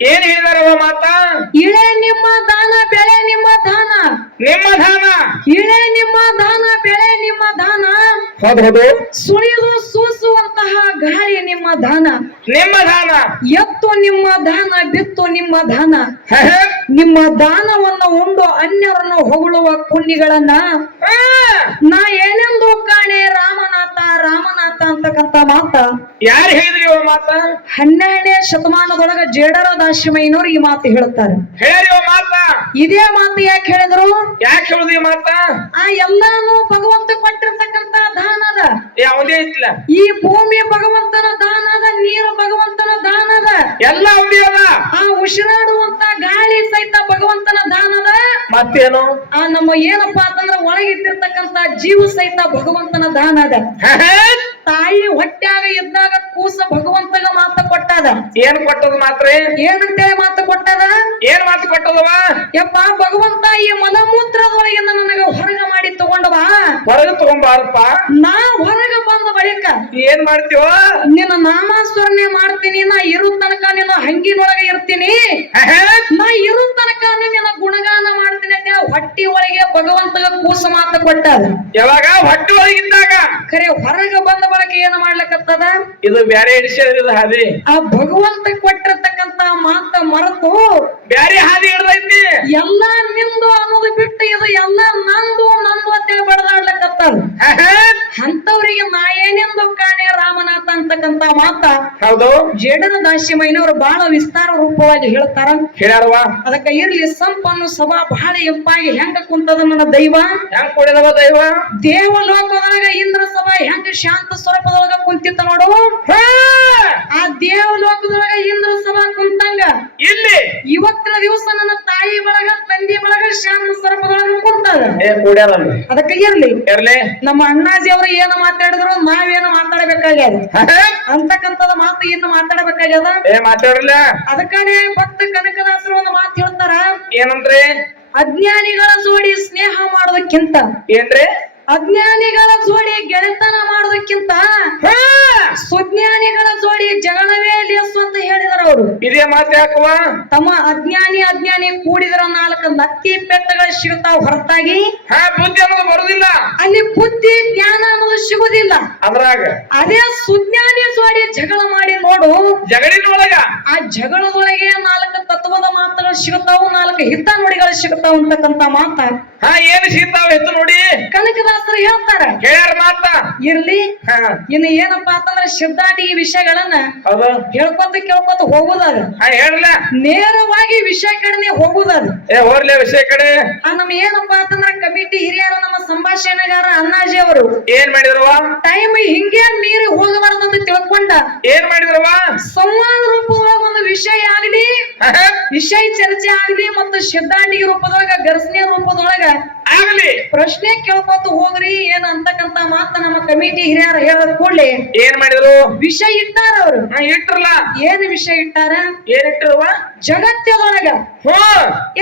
ಏನ್ ಹೇಳಿದಾರವ ಮಾತಾ? ಇಳೆ ನಿಮ್ಮ ದಾನ ಬೆಳೆ ನಿಮ್ಮ ದಾನ, ನಿಮ್ಮ ದಾನ ಇಳೆ ನಿಮ್ಮ ದಾನ ಬೆಳೆ ನಿಮ್ಮ ದಾನ, ಹೌದು ಸುಳಿದು ಸೂಸುವಂತಹ ಗಾಳಿ ನಿಮ್ಮ ದಾನ, ನಿಮ್ಮ ದಾನ ಎತ್ತು ನಿಮ್ಮ ದಾನ ಬಿತ್ತು ನಿಮ್ಮ ದಾನ, ನಿಮ್ಮ ದಾನವನ್ನು ಉಂಡು ಅನ್ಯರನ್ನು ಹೊಗಳುವ ಪುಣ್ಯಗಳನ್ನ ನಾ ಏನೆಂದು ಕಾಣೆ ರಾಮನಾಥ ರಾಮನಾಥ ಅಂತಕ್ಕಂತ ಮಾತ ಯಾರು ಹೇಳಿದ್ರಿ ಮಾತ? 12ನೇ ಶತಮಾನದೊಳಗ ಜೇಡರ ದಾಶಿಮಯ್ಯನವರು ಈ ಮಾತು ಹೇಳುತ್ತಾರೆ. ಹೇಳಿ ಮಾತ. ಇದೇ ಮಾತು ಯಾಕೆ ಹೇಳಿದ್ರು? ಯಾಕೆ ಹೇಳುದು ಮಾತ? ಆ ಎಲ್ಲಾನು ಭಗವಂತ ಕೊಟ್ಟಿರ್ತಕ್ಕಂತ ದಾನ ಅದ. ಯಾವುದೇ ಇತ್ತಿಲ್ಲ. ಈ ಭೂಮಿ ಭಗವಂತನ ದಾನ ಅದ, ನೀರು ಭಗವಂತನ ದಾನ ಅದ, ಎಲ್ಲ ಅವಧಿ ಅದ. ಆ ಉಸಿರಾಡುವಂತ ಗಾಳಿ ಸಹಿತ ಭಗವಂತನ ದಾನ ಅದ. ಮತ್ತೇನು? ಆ ನಮ್ಮ ಏನಪ್ಪಾ ಅಂತಂದ್ರ ಒಳಗಿದ್ದಿರ್ತಕ್ಕಂತ ಜೀವ ಸಹಿತ ಭಗವಂತನ ದಾನ ಅದ. ತಾಯಿ ಹೊಟ್ಟ್ಯಾಗ ಇದ್ದಾಗ ಕೂಸ ಭಗವಂತಗ ಮಾತು ಕೊಟ್ಟದ. ಏನ್ ಕೊಟ್ಟದ ಮಾತ್ರ? ಏನಂತೇಳಿ ಮಾತು ಕೊಟ್ಟದ? ಏನ್ ಮಾತು ಕೊಟ್ಟದವ? ಯಪ್ಪ ಭಗವಂತ ಈ ಮಲಮೂತ್ರದೊಳಗಿಂದ ನನಗ ಹೊರಗ ಮಾಡಿ ತಗೊಂಡವ, ಹೊರಗೆ ತಗೊಂಬಾರಪ್ಪ. ನಾ ಹೊರಗ ಬಂದ ಬಳಿಕ ಏನ್ ಮಾಡ್ತೀವ? ನಿನ್ನ ನಾಮಾಸ್ಮರಣೆ ಮಾಡ್ತೀನಿ, ನಾ ಇರು ತನಕ ನಿನ್ನ ಹಂಗಿನೊಳಗ ಇರ್ತೀನಿ, ನಾ ಇರು ತನಕ ನಿನ್ನ ಗುಣಗಾನ ಮಾಡ್ತೀನಿ ಅಂತ ಹೊಟ್ಟಿ ಒಳಗೆ ಭಗವಂತಗ ಕೂಸ ಮಾತು ಕೊಟ್ಟದ. ಯಾವಾಗ? ಹೊಟ್ಟಿ ಒಳಗಿದ್ದಾಗ. ಖರೆ ಹೊರಗ ಬಂದ ಬಳಕ ಏನ ಮಾಡ್ಲಕತ್ತದ? ಇದು ಬ್ಯಾರೆ ಹಿಡಿಸಿದ ಹಾದಿ. ಆ ಭಗವಂತ ಕೊಟ್ಟಿರ್ತಕ್ಕಂತ ಮಾತ ಮರೆತು ಬ್ಯಾರೆ ಹಾದಿ ಹಿಡ್ದೈತಿ. ಎಲ್ಲ ನಿಂದು ಅನ್ನೋದು ಬಿಟ್ಟು ಇದು ಎಲ್ಲ ನಂದು ನಂದು ಅಂತೇಳಿ ಬಡದಾಡ್ಲಕತ್ತದ. ಅಂತವ್ರಿಗೆ ನಾ ಏನೆಂದು ಕಾಣೆ ರಾಮನಾಥ ಅಂತಕ್ಕಂತ ಮಾತ ಹೌದು ಜೇಡರ ದಾಶಿಮಯ್ಯನವರು ಬಹಳ ವಿಸ್ತಾರ ರೂಪವಾಗಿ ಹೇಳ್ತಾರ. ಹೇಳ್ಯಾರವ. ಅದಕ್ಕೆ ಇರ್ಲಿ ಸಂಪನ್ನು ಸಭಾ ಬಹಳ ಎಪ್ಪಾಗಿ ಹೆಂಗ ಕುಂತದ ನನ್ನ ದೈವ, ಹೆಂಗ್ ಕೊಡಿದವ ದೈವ? ದೇವ ಲೋಕದೊಳಗ ಇಂದ್ರ ಸಭಾ ಹೆಂಗ ಶಾಂತ ಸ್ವರೂಪದೊಳಗ ಕುಂತಿತ್ತ ನೋಡು, ಆ ದೇವ ಲೋಕದೊಳಗ ಇಂದ್ರ ಸಭಾ ಕುಂತಂಗ ಇಲ್ಲಿ ಇವತ್ತಿನ ದಿವಸ ನನ್ನ ತಾಯಿ ಬಳಗ ತಂದೆ ಬಳಗ ಶಾಂತ ಸ್ವರೂಪದೊಳಗ ಕುಂತದ. ಅದಕ್ಕೆ ಇರ್ಲಿ ನಮ್ಮ ಅಣ್ಣಾಜಿ ಅವರು ಏನು ಮಾತಾಡಿದ್ರು ನಾವೇನು ಮಾತಾಡಬೇಕಾಗ್ಯದ ಅಂತಕ್ಕಂಥದ ಮಾತು ಇನ್ನು ಮಾತಾಡಬೇಕಾಗ್ಯದ. ಮಾತಾಡಲ್ಲ. ಅದಕ್ಕನೇ ಭಕ್ತ ಕನಕದಾಸರು ಒಂದು ಮಾತು ಹೇಳ್ತಾರ. ಏನಂದ್ರೆ? ಅಜ್ಞಾನಿಗಳ ಜೋಡಿ ಸ್ನೇಹ ಮಾಡೋದಕ್ಕಿಂತ, ಏನ್ರಿ? ಅಜ್ಞಾನಿಗಳ ಜೋಡಿ ಗೆಳೆತನ ಮಾಡೋದಕ್ಕಿಂತ ಸುಜ್ಞಾನಿಗಳ ಜೋಡಿ ಜಗಳವೇ ಲೇಸು ಅಂತ ಹೇಳಿದಾರ ಅವರು. ಇದೇ ಮಾತು ಯಾಕವ? ತಮ್ಮ ಅಜ್ಞಾನಿ ಕೂಡಿದ್ರ 4 ಲಕ್ಕಿ ಪೆಟ್ಟಗಳು ಸಿಗುತ್ತಾವ ಹೊರತಾಗಿ ಬುದ್ಧಿ ಅನ್ನೋದು ಬರುದಿಲ್ಲ. ಅಲ್ಲಿ ಬುದ್ಧಿ ಜ್ಞಾನ ಅನ್ನೋದು ಸಿಗುದಿಲ್ಲ. ಅದ್ರಾಗ ಅದೇ ಸುಜ್ಞಾನಿ ಜೋಡಿ ಜಗಳ ಮಾಡಿ ನೋಡು, ಜಗಳಿನೊಳಗ ಆ ಜಗಳದೊಳಗೆ 4 ತತ್ವದ ಮಾತುಗಳು ಸಿಗುತ್ತಾವು, 4 ಹಿತ ನುಡಿಗಳು ಸಿಗುತ್ತಾವ ಅಂತಕ್ಕಂತ ಮಾತ ಏನು ಸಿಗ್ತಾವ ಹೆತ್ತು ನೋಡಿ ಕನಕದಾಸರು ಹೇಳ್ತಾರ. ಹೇಳ್ಯಾರ ಮಾತ. ಇರ್ಲಿ. ಇನ್ನು ಏನಪ್ಪಾ ಅಂತಂದ್ರೆ ಸಿದ್ಧಾಟಿ ಈ ವಿಷಯಗಳನ್ನ ಹೇಳ್ಕೊತ ಕೇಳ್ಕೊತ ಹೋಗುದಾದ. ಹೇಳಲ್ಲ, ನೇರವಾಗಿ ವಿಷಯ ಕಡೆ ಹೋಗುದಾದ. ಹೋಗ್ಲಿ ವಿಷಯ ಕಡೆ. ನಮ್ ಏನಪ್ಪಾ ಅಂತಂದ್ರ ಕಮಿಟಿ ಹಿರಿಯರು ನಮ್ಮ ಸಂಭಾಷಣೆಗಾರ ಅಣ್ಣಾಜಿ ಅವರು ಏನ್ ಮಾಡಿದ್ರವ? ಟೈಮ್ ಹಿಂಗೆ ಮೀರಿ ಹೋಗಬಾರದಂತ ತಿಳ್ಕೊಂಡ ಏನ್ ಮಾಡಿದ್ರವ? ಸಂವಾದ ರೂಪದೊಳಗ ಒಂದು ವಿಷಯ ಆಗಲಿ, ವಿಷಯ ಚರ್ಚೆ ಆಗಲಿ, ಮತ್ತು ಸಿದ್ಧಾಂತಿಕ ರೂಪದೊಳಗ ಘರ್ಷಣೆ ರೂಪದೊಳಗ ಆಗಲಿ ಪ್ರಶ್ನೆ ಕೇಳ್ಕೊತ ಹೋಗ್ರಿ ಏನ್ ಅಂತಕ್ಕಂತ ಮಾತ ನಮ್ಮ ಕಮಿಟಿ ಹಿರಿಯರು ಹೇಳದ ಕೂಡಲೇ ಏನ್ ಮಾಡಿದ್ರು? ವಿಷಯ ಇಟ್ಟಾರ ಅವರು. ಇಟ್ರಲ್ಲ. ಏನ್ ವಿಷಯ ಇಟ್ಟಾರ? ಏನ್ ಇಟ್ಟರುವ? ಜಗತ್ತೊಳಗ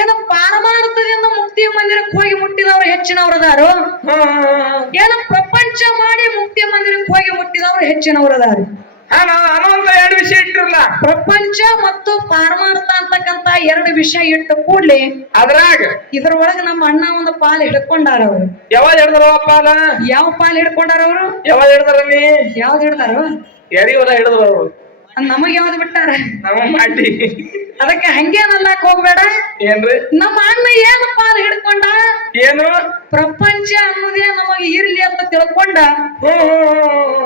ಏನು ಪಾರಮಾರ್ಥದಿಂದ ಮುಕ್ತಿ ಮಂದಿರಕ್ಕೆ ಹೋಗಿ ಮುಟ್ಟಿದವರು ಹೆಚ್ಚಿನವರದಾರು, ಏನು ಪ್ರಪಂಚ ಮಾಡಿ ಮುಕ್ತಿ ಮಂದಿರಕ್ಕೆ ಹೋಗಿ ಮುಟ್ಟಿದವರು ಹೆಚ್ಚಿನವರದಾರು. ಅನ್ನುವಂತ 2 ವಿಷಯ ಇಟ್ಟಿರಲ್ಲ. ಪ್ರಪಂಚ ಮತ್ತು ಪಾರಮಾರ್ಥ ಅಂತಕ್ಕಂತ 2 ವಿಷಯ ಇಟ್ಟ ಕೂಡ್ಲಿ ಅದ್ರಾಗ ಇದ್ರೊಳಗ ನಮ್ಮ ಅಣ್ಣ ಒಂದು ಪಾಲ್ ಹಿಡ್ಕೊಂಡಾರ ಅವರು. ಯಾವಾಗ ಹಿಡ್ದಾರ ಪಾಲ? ಯಾವ ಪಾಲ್ ಹಿಡ್ಕೊಂಡಾರ ಅವರು? ಯಾವಾಗ ಹಿಡ್ದಾರ? ನೀ ಯಾವ್ದು ಹಿಡ್ದಾರ? ಯಾರಿಗೆಲ್ಲ ಹಿಡಿದ್ರು ಅವರು? ನಮಗ್ ಯಾವ್ದು ಬಿಟ್ಟಾರ? ನಮ್ಮ ಮಾಡಿ. ಅದಕ್ಕೆ ಹಂಗೇನಲ್ಲಕ್ ಹೋಗ್ಬೇಡ. ಏನ್ರಿ? ನಮ್ಮ ಅಣ್ಣ ಏನು ಪಾಲ್ ಹಿಡ್ಕೊಂಡ? ಏನು? ಪ್ರಪಂಚ ಅನ್ನೋದೇ ನಮಗೆ ಇರ್ಲಿ ಅಂತ ತಿಳ್ಕೊಂಡ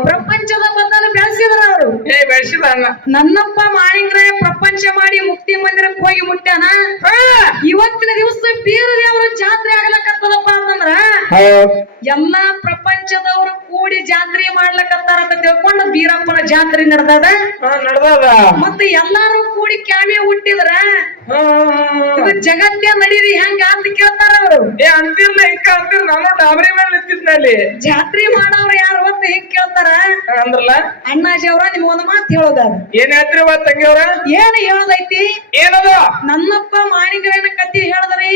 ಪ್ರಪಂಚದ ಬದಲ ಬೆಳೆಸಿದ್ರ ಅವರು. ಬೆಳೆಸಿದ ಅಣ್ಣ ನನ್ನಪ್ಪ ಮಾಳಿಂಗ್ರೆ ಪ್ರಪಂಚ ಮಾಡಿ ಮುಕ್ತಿ ಮಂದಿರಕ್ಕೆ ಹೋಗಿ ಮುಟ್ಟ್ಯಾನ. ಇವತ್ತಿನ ದಿವಸ ಬೀರದೇವರ ಜಾತ್ರೆ ಆಗ್ಲಕತ್ತದಪ್ಪ ಅಂತಂದ್ರ ಎಲ್ಲಾ ಪ್ರಪಂಚದವರು ಕೂಡಿ ಜಾತ್ರೆ ಮಾಡ್ಲಕತ್ತಾರ ಅಂತ ತಿಳ್ಕೊಂಡು ಬೀರಪ್ಪನ ಜಾತ್ರೆ ನಡೆದದ. ಮತ್ತೆ ಎಲ್ಲಾರು ಕೂಡಿ ಕ್ಯಾಮೆ ಹುಟ್ಟಿದ್ರ ಜಗತ್ತೇ ನಡೀರಿ ಹೆಂಗ ಅಂತ ಕೇಳ್ತಾರ ಅವರು. ಅಂತಿರ್ಲ ಹಿಂಗ ಅಂತಿರ್ ನಾನು ಡಾಬರಿ ಮೇಲೆ ನಿಂತಿದ್ನಲ್ಲಿ ಜಾತ್ರೆ ಮಾಡೋರು ಯಾರು ಅಂತ ಹಿಂಗ್ ಕೇಳ್ತಾರ ಅಂದ್ರಲ್ಲ. ಅಣ್ಣಾಜಿ ಅವ್ರ ನಿಮ್ಗೆ ಒಂದು ಮಾತು ಹೇಳೋದ. ಏನ್ ಹೇಳ್ತೀರಿ ತಂಗಿಯವ್ರ? ಏನ್ ಹೇಳೋದೈತಿ? ಏನದು? ನನ್ನಪ್ಪ ಮಾಣಿಗರೇನ ಕತ್ತಿ ಹೇಳದ್ರಿ,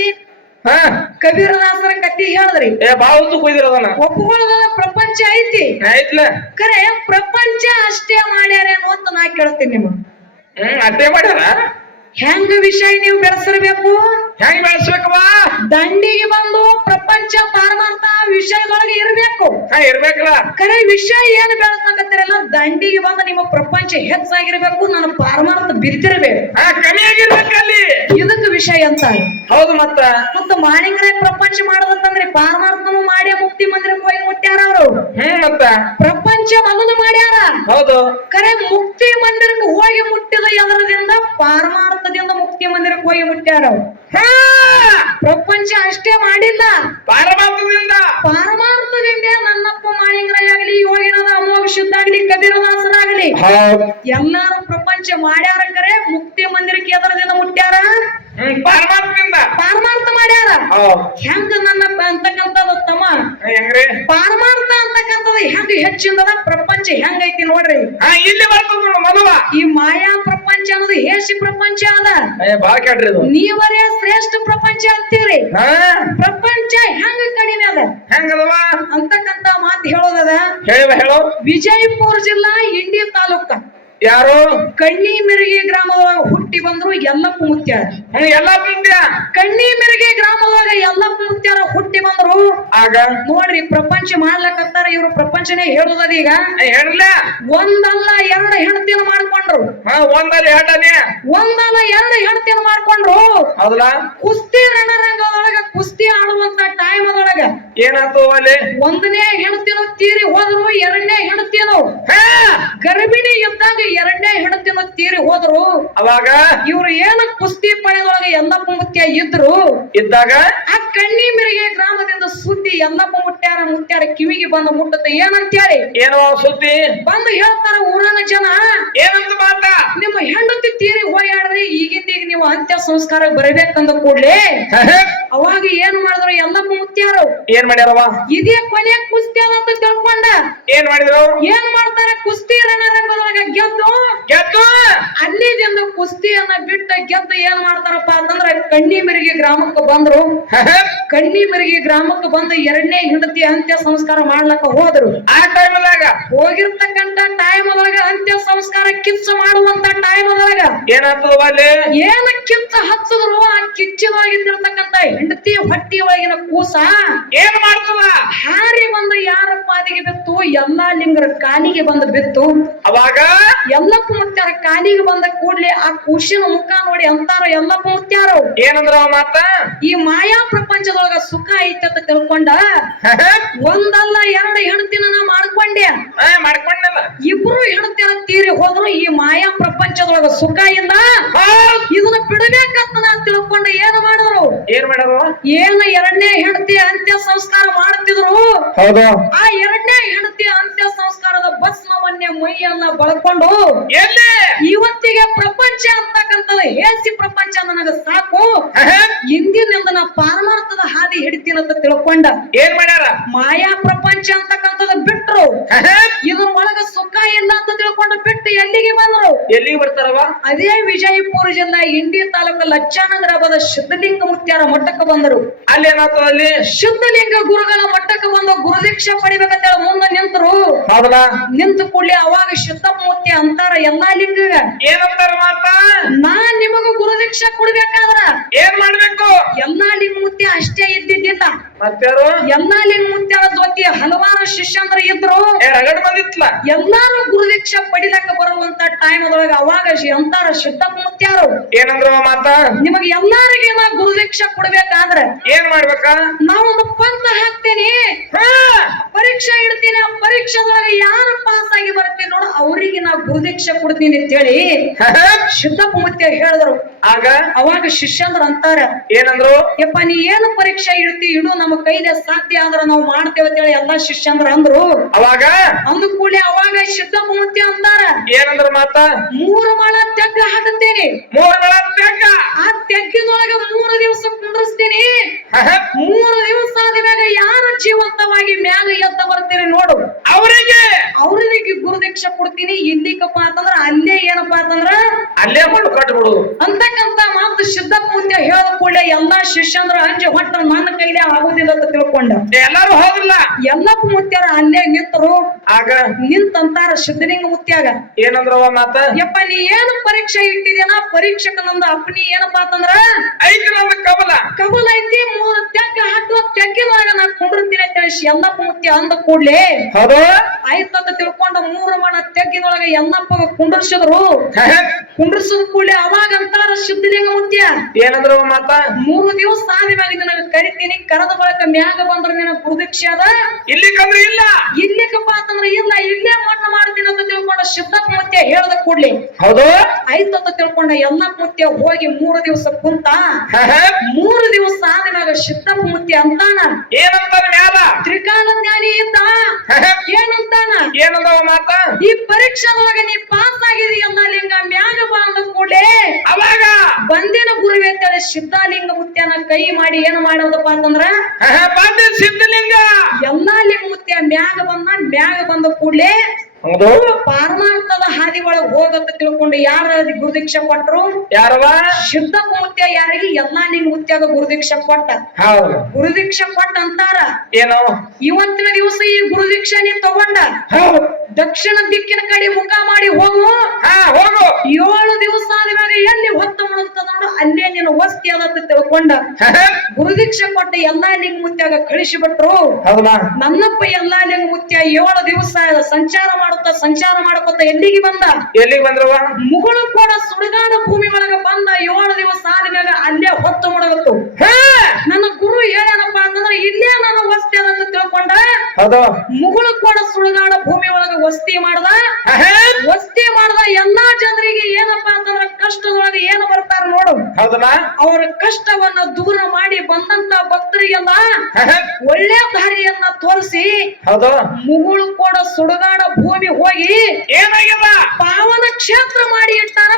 ಕಬೀರದಾಸರ ಕತ್ತಿ ಹೇಳಿದ್ರಿ. ಬಾವುತು ಕುಯ್ದಿರೋದನ್ನ ಒಪ್ಪುಗಳದ ಪ್ರಪಂಚ ಐತಿ ಐತ್ಲ. ಖರೆ ಪ್ರಪಂಚ ಅಷ್ಟೇ ಮಾಡ್ಯಾರೇನು ಅಂತ ನಾ ಕೇಳ್ತೀನಿ. ನಿಮ್ಮ ಅಷ್ಟೇ ಮಾಡ್ಯಾರ? ಹೆಂಗ ವಿಷಯ ನೀವು ಬೆಳೆಸಿರ್ಬೇಕು? ಹೆಂಗ್ ಬೆಳೆಸ್ಬೇಕವ? ದಂಡಿಗೆ ಬಂದು ಪ್ರಪಂಚ ಪಾರಮಾರ್ಥ ವಿಷಯದೊಳಗೆ ಇರ್ಬೇಕು. ಇರ್ಬೇಕಲ್ಲ. ಕರೆ ವಿಷಯ ಏನ್ ಬೆಳೆಸ್ಬೇಕಂತಿರಲ್ಲ, ದಂಡಿಗೆ ಬಂದು ನಿಮ್ಮ ಪ್ರಪಂಚ ಹೆಚ್ಚಾಗಿರ್ಬೇಕು, ನನ್ನ ಪಾರಮಾರ್ಥ ಬಿದ್ದಿರ್ಬೇಕು, ಕಮ್ಮಿ ಆಗಿರ್ಬೇಕಲ್ಲಿ. ಇದಕ್ಕೆ ವಿಷಯ ಅಂತ. ಹೌದು. ಮತ್ತ ಮಾಣಿಕರೇ ಪ್ರಪಂಚ ಮಾಡೋದಂತಂದ್ರೆ ಪಾರಮಾರ್ಥನು ಮಾಡಿ ಮುಕ್ತಿ ಮಂದಿರಕ್ಕೆ ಹೋಗಿ ಮುಟ್ಟ್ಯಾರ ಅವರು. ಮತ್ತ ಪ್ರಪಂಚ ಮೊದಲು ಮಾಡ್ಯಾರ. ಹೌದು. ಕರೆ ಮುಕ್ತಿ ಮಂದಿರಕ್ಕೆ ಹೋಗಿ ಮುಟ್ಟಿದ ಎದರದಿಂದ? ಪಾರಮಾರ್ಥದಿಂದ ಮುಕ್ತಿ ಮಂದಿರಕ್ಕೆ ಹೋಗಿ ಮುಟ್ಟ್ಯಾರ. ಪ್ರಪಂಚ ಅಷ್ಟೇ ಮಾಡಿಲ್ಲ, ಪಾರಮಾರ್ಥದಿಂದ. ಪಾರಮಾರ್ಥದಿಂದ ನನ್ನಪ್ಪ ಮಾಣಿಕರೇ ಆಗ್ಲಿ, ಯೋಗಿನಾದ ಅಮೋಘ ಶುದ್ಧ ಆಗ್ಲಿ, ಕಬೀರದಾಸರಾಗ್ಲಿ ಎಲ್ಲಾರು ಪ್ರಪಂಚ ಮಾಡ್ಯಾರ. ಕರೆ ಮುಕ್ತಿ ಮಂದಿರಕ್ಕೆ ಎದರದಿಂದ ಮುಟ್ಟ್ಯಾರ? ಪಾರಮಾರ್ಥದಿಂದ. ಪಾರಮಾರ್ಥ ಮಾಡ್ಯಾರ. ಹೆಂಗ ನನ್ನಪ್ಪ ಅಂತಕ್ಕಂಥದ್ದು ತಮ್ಮ? ಹೆಂಗ್ರಿ? ಪಾರಮಾರ್ಥ ಅಂತಕ್ಕಂಥದ್ದು ಹೆಂಗ ಹೆಚ್ಚಿಂದದ? ಪ್ರಪಂಚ ಹೆಂಗೈತಿ ನೋಡ್ರಿ. ಇಲ್ಲಿ ಬರ್ತದ ಮದುವ. ಈ ಮಾಯಾ ಪ್ರಪಂಚ ಅನ್ನೋದು ಹೇಸಿ ಪ್ರಪಂಚ ಅದ. ಬಾಳ ಕೇಳ್ರಿ ಇದು. ನೀವರೇ ಶ್ರೇಷ್ಠ ಪ್ರಪಂಚ ಅಂತೀರಿ. ಪ್ರಪಂಚ ಹೆಂಗ ಕಡಿಮೆ ಅದ ಹೆಂಗದವ ಅಂತಕ್ಕಂತ ಮಾತು ಹೇಳೋದದ. ಹೇಳೋ. ವಿಜಯಪುರ ಜಿಲ್ಲಾ ಇಂಡಿ ತಾಲೂಕ ಯಾರು? ಕಣ್ಣಿಮಿರಗಿ ಗ್ರಾಮದೊಳಗ ಹುಟ್ಟಿ ಬಂದ್ರು ಯಲ್ಲಪ್ಪ ಮುತ್ಯಾರ. ಯಲ್ಲಪ್ಪ ಮುತ್ಯ. ಕಣ್ಣಿಮಿರಗಿ ಗ್ರಾಮದೊಳಗ ಯಲ್ಲಪ್ಪ ಮುತ್ಯಾರ ಹುಟ್ಟಿ ಬಂದ್ರು. ಆಗ ನೋಡ್ರಿ ಪ್ರಪಂಚ ಮಾಡ್ಲಕತ್ತಾರ ಇವ್ರು. ಪ್ರಪಂಚನೇ ಹೇಳುದದ ಈಗ. ಹೇಳಲ್ಲ. ಒಂದಲ್ಲ ಎರಡು ಹೆಂಡತಿನ ಮಾಡ್ಕೊಂಡ್ರು. ಒಂದಲ್ಲ ಎರಡನೇ. ಒಂದಲ್ಲ ಎರಡು ಹೆಂಡತಿನ ಮಾಡ್ಕೊಂಡ್ರು. ಹೌದಲ್ಲ. ಕುಸ್ತಿ ರಣರಂಗದೊಳಗ ಕುಸ್ತಿ ಆಡುವಂತ ಟೈಮ್ ಅದೊಳಗ ಏನಾಯ್ತು ಅಲ್ಲಿ? ಒಂದನೇ ಹೆಂಡತಿನ ತೀರಿ ಹೋದ್ರು. ಎರಡನೇ ಹೆಂಡತಿನು ಗರ್ಭಿಣಿ ಇದ್ದಾಗ ಎರಡನೇ ಹೆಂಡತಿನ ತೀರಿ ಹೋದ್ರು. ಅವಾಗ ಇವ್ರು ಏನ ಕುಸ್ತಿ ಪಡೆದೊಳಗ ಯಲ್ಲಪ್ಪ ಮುತ್ಯ ಇದ್ದಾಗ ಆ ಕಣ್ಣಿಮಿರಗಿ ಗ್ರಾಮದಿಂದ ಸುದ್ದಿ ಯಲ್ಲಪ್ಪ ಮುತ್ಯಾರ ಕಿವಿಗೆ ಬಂದು ಮುಟ್ಟುತ್ತೆ. ಏನಂತೇಳಿ? ಏನೋ ಸುದ್ದಿ ಬಂದು ಹೇಳ್ತಾರ ಊರನ ಜನ. ಏನಂತ ಮಾತ? ನಿಮ್ಮ ಹೆಂಡತಿ ತೀರಿ ಹೋಯಾಡ್ರಿ, ಈಗಿಂದೀಗ ನೀವು ಅಂತ್ಯ ಸಂಸ್ಕಾರ ಬರಬೇಕಂದ ಕೂಡ್ಲೆ ಅವಾಗ ಏನ್ ಮಾಡಿದ್ರು ಯಲ್ಲಪ್ಪ ಮುತ್ಯಾರು? ಏನ್ ಮಾಡ್ಯಾರವ? ಇದೇ ಕೊನೆ ಕುಸ್ತಿ ಅಂತ ತಿಳ್ಕೊಂಡ ಏನ್ ಮಾಡಿದ್ರು? ಏನ್ ಮಾಡ್ತಾರೆ? ಕುಸ್ತಿ ರಣರಂಗದೊಳಗ ಗೆದ್ದು ಅಲ್ಲಿದಿಂದ ಕುಸ್ತಿಯನ್ನ ಬಿಟ್ಟ ಗೆದ್ದು ಏನ್ ಮಾಡ್ತಾರಪ್ಪ ಅಂತಂದ್ರ ಕಣ್ಣಿಮಿರಗಿ ಗ್ರಾಮಕ್ಕೆ ಬಂದ್ರು. ಕಣ್ಣಿಮಿರಗಿ ಗ್ರಾಮಕ್ಕೆ ಬಂದು ಎರಡನೇ ಹೆಂಡತಿ ಅಂತ್ಯ ಸಂಸ್ಕಾರ ಮಾಡ್ಲಕ್ಕ ಹೋದ್ರು. ಆ ಟೈಮ್ದಾಗ ಹೋಗಿರ್ತಕ್ಕಂತ ಟೈಮ್ ಒಳಗ ಅಂತ್ಯ ಸಂಸ್ಕಾರ ಕಿಚ್ಚ ಮಾಡುವಂತ ಟೈಮ್ ಒಳಗ ಏನಾಗ್ತದ ಅಲ್ಲಿ? ಏನ ಕಿಚ್ಚ ಹಚ್ಚಿದ್ರು ಆ ಕಿಚ್ಚವಾಗಿದ್ದಿರ್ತಕ್ಕಂತ ಹೆಂಡತಿ ಹೊಟ್ಟಿ ಒಳಗಿನ ಕೂಸ ಏನ್ ಮಾಡ್ತದ? ಹಾರಿ ಬಂದು ಯಾರ ಪಾದಿಗೆ ಬಿತ್ತು? ಎಲ್ಲಾ ಲಿಂಗರ ಕಾಲಿಗೆ ಬಂದು ಬಿತ್ತು. ಅವಾಗ ಯಲ್ಲಪ್ಪ ಮುತ್ಯಾರ ಕಾಲಿಗೆ ಬಂದ ಕೂಡ್ಲೆ ಆ ಕೂಸಿನ ಮುಖ ನೋಡಿ ಅಂತಾರ ಯಲ್ಲಪ್ಪ ಮುತ್ಯಾರು. ಏನಂದ್ರ ಮಾತ? ಈ ಮಾಯಾ ಪ್ರಪಂಚದೊಳಗ ಸುಖ ಐತೆ ಅಂತ ತಿಳ್ಕೊಂಡ ಒಂದಲ್ಲ ಎರಡು ಹೆಂಡತಿನ ನಾ ಮಾಡ್ಕೊಂಡೆ. ಮಾಡ್ಕೊಂಡಲ್ಲ. ಇಬ್ರು ಹೆಂಡತಿಯರ ತೀರಿ ಹೋದ್ರು. ಈ ಮಾಯಾ ಪ್ರಪಂಚದೊಳಗ ಸುಖ ಇಲ್ಲ, ಇದನ್ನ ಬಿಡಬೇಕಂತ ನಾ ತಿಳ್ಕೊಂಡ ಏನ್ ಮಾಡಿದ್ರು? ಏನ್ ಮಾಡ್ಯಾರ? ಏನ ಎರಡನೇ ಹೆಂಡತಿ ಅಂತ್ಯ ಸಂಸ್ಕಾರ ಮಾಡ್ತಿದ್ರು. ಆ ಎರಡನೇ ಹೆಂಡತಿ ಅಂತ್ಯ ಸಂಸ್ಕಾರದ ಭಸ್ಮವನ್ನೇ ಮೈಯನ್ನ ಬಳಕೊಂಡು ಇವತ್ತಿಗೆ ಪ್ರಪಂಚ ಅಂತಕ್ಕಂಥದ್ದು ಹೇಸಿ ಪ್ರಪಂಚ ನನಗ ಸಾಕು, ಇಂದಿನಿಂದ ನಾ ಪಾರಮಾರ್ಥದ ಹಾದಿ ಹಿಡಿತೀನಂತ ತಿಳ್ಕೊಂಡ ಏನ್ ಮಾಡ್ಯಾರ? ಮಾಯಾ ಪ್ರಪಂಚ ಅಂತಕ್ಕಂಥದ್ದು ಬಿಟ್ರು. ಇದ್ರ ಒಳಗ ಸುಖ ಇಲ್ಲ ಅಂತ ತಿಳ್ಕೊಂಡು ಬಿಟ್ಟು ಎಲ್ಲಿಗೆ ಬಂದ್ರು? ಎಲ್ಲಿಗೆ ಬರ್ತಾರವ? ಅದೇ ವಿಜಯಪುರ ಜಿಲ್ಲಾ ಇಂಡಿ ತಾಲೂಕು ಲಚ್ಚಾನ ಗ್ರಾಮದ ಸಿದ್ಧಲಿಂಗ ಮುತ್ಯಾರ ಮಠಕ್ಕೆ ಬಂದರು. ಅಲ್ಲಿ ಏನಾಗ್ತದ? ಅಲ್ಲಿ ಸಿದ್ಧಲಿಂಗ ಗುರುಗಳ ಮಠಕ್ಕೆ ಬಂದು ಗುರುದೀಕ್ಷೆ ಪಡಿಬೇಕಂತ ಮುಂದೆ ನಿಂತರು. ನಿಂತು ಕೂಡಲೇ ಅವಾಗ ಸಿದ್ದಪ್ಪ ಮುತ್ಯ ಅಂತಾರ ಎಲ್ಲಾ ಲಿಂಗ ಏನಂತಾರ ಮಾತ? ನಾ ನಿಮಗ ಗುರುದೀಕ್ಷೆ ಕೊಡ್ಬೇಕಾದ್ರ ಏನ್ ಮಾಡ್ಬೇಕು? ಎಲ್ಲಾ ಲಿಂಗ ಮುತ್ಯ ಅಷ್ಟೇ ಇದ್ದಿದ್ದಿಲ್ಲ, ಮತ್ತಾರು ಎಲ್ಲಾ ಲಿಂಗ ಮುತ್ಯಾರ ಜೊತೆ ಹಲವಾರು ಶಿಷ್ಯಂದ್ರ ಇದ್ರು. ರಗಡ್ ಬಂದಿತ್ಲ. ಎಲ್ಲಾರು ಗುರುದೀಕ್ಷೆ ಪಡಿಲಕ್ಕ ಬರುವಂತ ಟೈಮ್ ಒಳಗ ಅವಾಗ ಅಂತಾರ ಸಿದ್ದಪ್ಪ ಮುತ್ಯಾರು ಏನಂದ್ರ ಮಾತ? ನಿಮಗ ಎಲ್ಲಾರಿಗೆ ನಾ ಗುರುದೀಕ್ಷೆ ಕೊಡ್ಬೇಕಾದ್ರ ಏನ್ ಮಾಡ್ಬೇಕ? ನಾವೊಂದು ಪಂಥ ಹಾಕ್ತೇನೆ, ಪರೀಕ್ಷೆ ಇಡ್ತೀನಿ. ಆ ಪರೀಕ್ಷೆದೊಳಗ ಯಾರು ಪಾಸ್ ಆಗಿ ಬರ್ತೀನಿ ನೋಡು ಅವ್ರಿಗೆ ನಾ ಗುರುದೀಕ್ಷೆ ಕೊಡ್ತೀನಿ ಅಂತ ಹೇಳಿ ಸಿದ್ದಪ್ಪ ಮುತ್ಯ ಹೇಳಿದ್ರು. ಅವಾಗ ಶಿಷ್ಯಂದ್ರ ಅಂತಾರ ಏನಂದ್ರು? ಯಪ್ಪ ನೀ ಏನು ಪರೀಕ್ಷೆ ಇಡ್ತಿ ಇಡು, ನಮ್ಮ ಕೈದೆ ಸಾಧ್ಯ ಆದ್ರ ನಾವು ಮಾಡ್ತೇವೆ ಅಂತ ಹೇಳಿ ಎಲ್ಲಾ ಶಿಷ್ಯಂದ್ರ ಅಂದ್ರು. ಅವಾಗ ಅಂದ ಕೂಡಲೇ ಅವಾಗ ಸಿದ್ದಪ್ಪ ಮುತ್ಯ ಅಂತಾರ ಏನಂದ್ರ ಮಾತ? 3 ಮೊಳ ತೆಗ್ಗ ಹಾಕುತ್ತೇನೆ. 3 ಮೊಳ ತೆಗ್ಗ? ಆ ತೆಗ್ಗಿನೊಳಗ 3 ದಿವಸ ಕುಂಡ್ರಿಸ್ತೀನಿ. 3 ದಿವಸ ಆದ್ಮ್ಯಾಗ ಯಾರು ಜೀವಂತವಾಗಿ ಮ್ಯಾಗ ಎದ್ದ ಬರ್ತೀರಿ ನೋಡು ಅವ್ರಿಗೆ ಗುರುದೀಕ್ಷೆ ಕೊಡ್ತೀನಿ. ಇಲ್ಲಿಕಪ್ಪ ಅಂತಂದ್ರ ಅಲ್ಲೇ ಏನಪ್ಪಾ ಅಂತಂದ್ರ ಅಲ್ಲೇ ಮಾಡು ಕಟ್ಬಿಡು. ಅಂತಕ್ಕಂತ ಮಾತು ಸಿದ್ದಪ್ಪ ಮುಂದೆ ಹೇಳದ ಕೂಡಲೇ ಎಲ್ಲಾ ಶಿಷ್ಯಂದ್ರ ಅಂಜಿ ಹೊಟ್ಟ ನನ್ನ ಕೈಲೇ ಆಗುದಿಲ್ಲ ಅಂತ ತಿಳ್ಕೊಂಡ ಎಲ್ಲಾರು ಹೋದ್ರಲ್ಲ. ಎಲ್ಲಪ್ಪ ಮುತ್ಯಾರ ಅಲ್ಲೇ ನಿಂತರು. ಆಗ ನಿಂತಂತಾರ ಸಿದ್ದಲಿಂಗ ಮುತ್ಯಾಗ ಏನಂದ್ರವ ಮಾತ? ಯಪ್ಪ ನೀ ಏನು ಪರೀಕ್ಷೆ ಇಟ್ಟಿದೇನ ಪರೀಕ್ಷಕ ನಂದ ಅಪ್ಪನಿ ಏನಪ್ಪಾ ಅಂತಂದ್ರ ಐತಿ ನಂದು ಕಬಲ್ ಐತಿ 3 ತೆಗ್ಗ ಹಾಕುವ ತೆಗ್ಗಿನೊಳಗ ನಾ ಕುಂಡಿರ್ತೀನಿ ಅಂತ ಹೇಳಿ ಎಲ್ಲಪ್ಪ ಮುತ್ಯ ಅಂದ ಕೂಡ್ಲೆ ಹೌದು ಆಯ್ತಂತ ತಿಳ್ಕೊಂಡ 3 ಮಣ ತೆಗ್ಗಿನೊಳಗ ಎಲ್ಲಪ್ಪ ಕುಂಡ್ರಿಸಿದ್ರು. ಕುಂಡ್ರಿಸಿದ ಕೂಡಲೇ ಅವಾಗ ಅಂತಾರ ಸಿದ್ದಲಿಂಗ ಮುತ್ಯ ಏನಂದ್ರವ ಮಾತ? 3 ದಿವಸ ಆದಿಮ್ಯಾಗ ನಿನಗ ಕರಿತೀನಿ, ಕರೆದ ಬಳಿಕ ಮ್ಯಾಗ ಬಂದ್ರ ನಿನಗ ಗುರುದೀಕ್ಷೆ ಅದ, ಇಲ್ಲಿಕಂದ್ರ ಇಲ್ಲ, ಇಲ್ಲಿಕಪ್ಪ ಅಂತಂದ್ರ ಇಲ್ಲ, ಇಲ್ಲೇ ಮಣ್ಣ ಮಾಡ್ತೀನಿ ಅಂತ ತಿಳ್ಕೊಂಡ ಸಿದ್ದಪ್ಪ ಮುತ್ಯ ಹೇಳದ ಕೂಡ್ಲೆ ಹೌದು ಆಯ್ತಂತ ತಿಳ್ಕೊಂಡ ಎಲ್ಲಪ್ಪ ಮುತ್ಯ ಹೋಗಿ 3 ದಿವಸ ಕುಂತ. 3 ದಿವಸ ಆದ್ಮ್ಯಾಗ ಸಿದ್ದಪ್ಪ ಮುತ್ಯ ಅಂತಾನ ಏನಂತಾನ ಮ್ಯಾಲ? ತ್ರಿಕಾಲ ಜ್ಞಾನಿ ಇದ್ದ ಏನಂತಾನ? ಏನಂದವ ಮಾತ? ಈ ಪರೀಕ್ಷಾದೊಳಗ ನೀ ಪಾಸ್ ಆಗಿದೆಯಲ್ಲ ಲಿಂಗ ಮ್ಯಾಗ ಬಾ ಅಂದ ಕೂಡಲೇ ಅವಾಗ ಬಂದಿನ ಗುರುವೆ ಅಂತೇಳಿ ಸಿದ್ಧಲಿಂಗ ಮುತ್ಯನ ಕೈ ಮಾಡಿ ಏನ್ ಮಾಡೋದಪ್ಪ ಅಂತಂದ್ರ ಬಂದ ಸಿದ್ಧಲಿಂಗ ಎಲ್ಲಾ ಲಿಂಗ ಮುತ್ಯ ಮ್ಯಾಗ ಬಂದ ಕೂಡಲೇ ಹೌದು ಪಾರಮಾರ್ಥದ ಹಾದಿ ಒಳಗ್ ಹೋಗಂತ ತಿಳ್ಕೊಂಡು ಯಾರ ಗುರುದೀಕ್ಷೆ ಕೊಟ್ರು? ಯಾರವ? ಸಿದ್ದಪ್ಪ ಮುತ್ಯ ಯಾರಿಗೆ ಎಲ್ಲಾ ಲಿಂಗ ಮುತ್ಯಾಗ ಗುರುದೀಕ್ಷೆ ಕೊಟ್ಟ. ಹೌದು ಗುರುದೀಕ್ಷೆ ಕೊಟ್ಟ ಅಂತಾರ ಏನೋ ಇವತ್ತಿನ ದಿವಸ ಈ ಗುರುದೀಕ್ಷೆ ನೀ ತಗೊಂಡ ದಕ್ಷಿಣ ದಿಕ್ಕಿನ ಕಡೆ ಮುಖ ಮಾಡಿ ಹೋಗು. ಹೋಗು 7 ದಿವಸ ಆದ್ಮೇಲೆ ಎಲ್ಲಿ ಹೊತ್ತು ಮುಳುಗ್ತದ ನೋಡು ಅಲ್ಲೇ ನೀನು ವಸ್ತಿ ಅದಂತ ತಿಳ್ಕೊಂಡ ಗುರುದೀಕ್ಷೆ ಕೊಟ್ಟ ಎಲ್ಲಾ ಲಿಂಗ ಮುತ್ಯಾಗ ಕಳಿಸಿ ಬಿಟ್ರು. ನನ್ನಪ್ಪ ಎಲ್ಲಾ ಲಿಂಗ ಮುತ್ಯ 7 ದಿವಸ ಸಂಚಾರ ಮಾಡಕೊತ ಎಲ್ಲಿಗೆ ಬಂದ? ಎಲ್ಲಿಗೆ ಬಂದ್ರವ? ಮುಗುಳು ಕೂಡ ಸುಡುಗಾಡ ಭೂಮಿ ಒಳಗ ಬಂದ. 7 ದಿವಸ ಆದ್ಮೇಲೆ ಅಲ್ಲೇ ಹೊತ್ತು ಮುಳುಗತ್ತು. ನನ್ನ ಗುರು ಹೇಳ್ಯಾನಪ್ಪ ಅಂತಂದ್ರೆ ಇಲ್ಲೇ ನನ್ನ ವಸ್ತಿ ಅದಂತ ತಿಳ್ಕೊಂಡ ಮುಗುಳು ಕೂಡ ಸುಡುಗಾಡ ಭೂಮಿ ಒಳಗ ವಸ್ತಿ ಮಾಡ್ದ ಎಲ್ಲಾ ಜನರಿಗೆ ಏನಪ್ಪಾ ಅಂತಂದ್ರ ಕಷ್ಟದೊಳಗೆ ಏನು ಬರ್ತಾರ ನೋಡು ಅವರ ಕಷ್ಟವನ್ನ ದೂರ ಮಾಡಿ ಬಂದಂತ ಭಕ್ತರಿಗೆಲ್ಲ ಒಳ್ಳೆ ದಾರಿಯನ್ನ ತೋರಿಸಿ ಮುಗುಳು ಕೂಡ ಸುಡುಗಾಡ ಭೂಮಿ ಹೋಗಿ ಏನಾಗ್ಯದ? ಪಾವನ ಕ್ಷೇತ್ರ ಮಾಡಿ ಇಟ್ಟಾರ.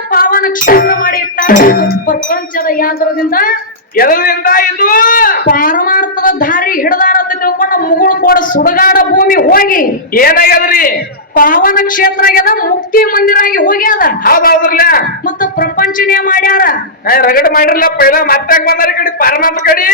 ಪ್ರಪಂಚದ ಯಾಂತ್ರದಿಂದ ಎದರಿಂದ ಇದು ಪಾರಮಾರ್ಥದ ದಾರಿ ಹಿಡದಾರ ಅಂತ ತಿಳ್ಕೊಂಡ ಮುಗುಳು ಕೂಡ ಸುಡುಗಾಡ ಭೂಮಿ ಹೋಗಿ ಏನಾಗ್ಯದ್ರಿ? ಪಾವನ ಕ್ಷೇತ್ರ ಆಗ್ಯದ, ಮುಕ್ತಿ ಮಂದಿರ ಆಗಿ ಹೋಗ್ಯದ. ಹೌದೌದ್ರಲ್ಲ ಮತ್ತ ಪ್ರಪಂಚನೇ ಮಾಡ್ಯಾರ. ರಗಡ್ ಮಾಡಿರಲ್ಲ ಪೈಲ ಮತ್ತೆ ಬಂದಾರ ಕಡೆ ಪಾರಮಾತ್ಮ ಕಡೆ